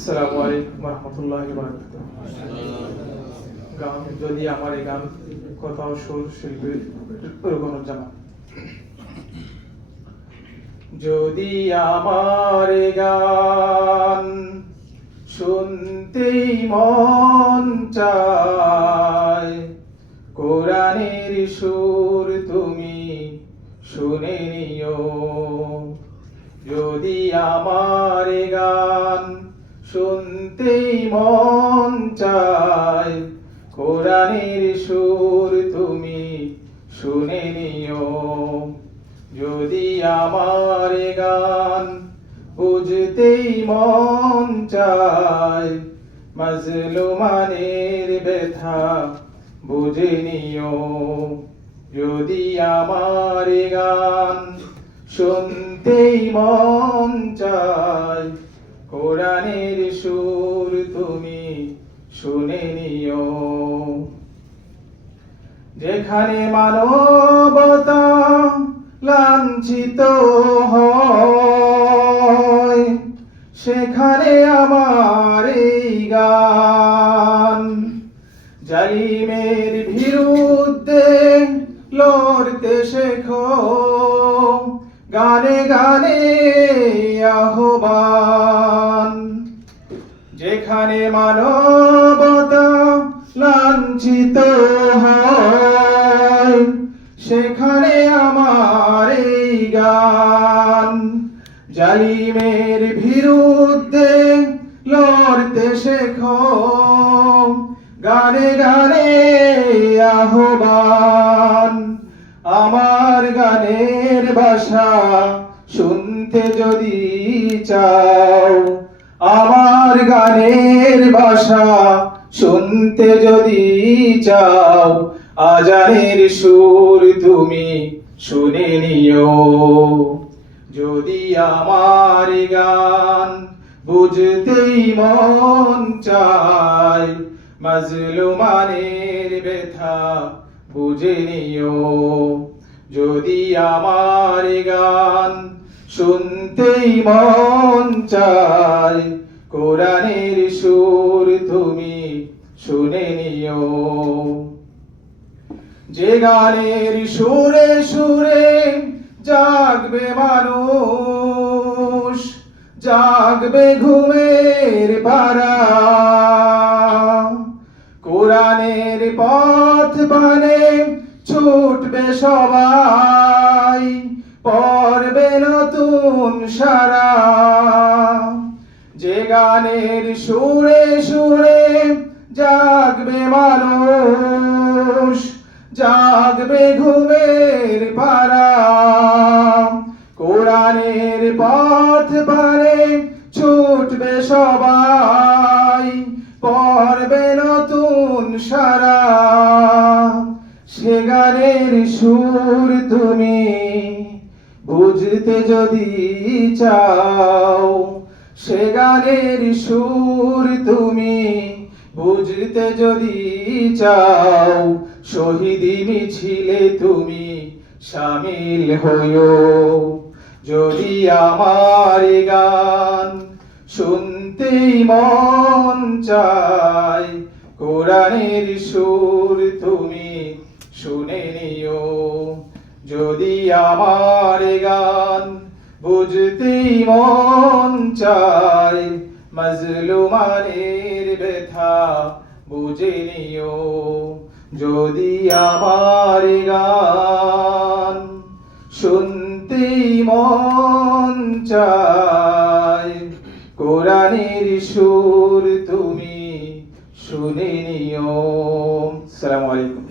আসসালামু আলাইকুম রহমতুল্লাহি ওয়া বারাকাতুহু। গান যদি আমার এই গান কথা ও সুর শিল্পী রুকনুজ্জামান। যদি আমার এই গান শুনতেই মন চায়, কোরআনের সুর তুমি শুনে নিও। যদি আমার এই গান শুনতেই মন চায়, কোরআনের সুর তুমি শুনে নিও। যদি আমার এই গান বুঝতেই মন চায়, মাজলুমানের ব্যথা বুঝে নিও। যদি আমার এই গান শুনতেই মন চায়, কোরআনের সুর তুমি শুনে নিও। যেখানে মানবতা লাঞ্ছিত হয়, সেখানে আমার এই গান। জালিমের বিরুদ্ধে লড়তে শেখো, গানে গানে আহ্বান। যেখানে মানবতা লাঞ্ছিত হয়, সেখানে আমার এই গান। জালিমের বিরুদ্ধে লড়তে শেখো, গানে গানে আহ্বান। আমার গানের ভাষা শুনতে যদি চাও, আমার গানের ভাষা শুনতে যদি চাও, আজানের সুর তুমি শুনে নিও। যদি আমার গান বুঝতেই মন চায়, মাজলুমানের ব্যথা বুঝে নিও। যদি আমার গান শুনতেই মন চায়, কোরআনের সুর তুমি শুনে নিও। যে গানের সুরে সুরে জাগবে মানুষ, জাগবে ঘুমের পারা। কোরআনের পথ পানে ছুটবে সবাই, পড়বে নতুন সারা। যে গানের সুরে সুরে জাগবে মানুষ, জাগবে ঘুমের পারা। কোরআনের পথ পানে ছুটবে সবাই, পড়বে নতুন সারা। সে গানের সুর তুমি বুঝতে যদি চাও, সে গানের সুর তুমি বুঝতে যদি চাও, শহীদি মিছিলে তুমি শামিল হইও। যদি আমার গান শুনতেই মন চায়, কোরআনের সুর তুমি শুনে নিও। যদি আমার গান বুঝতেই মন চায়, মাজলুমানের ব্যথা বুঝে নিও। যদি আমার গান শুনতেই মন চায়, কোরআনের সুর তুমি শুনে নিও। আসসালামু আলাইকুম।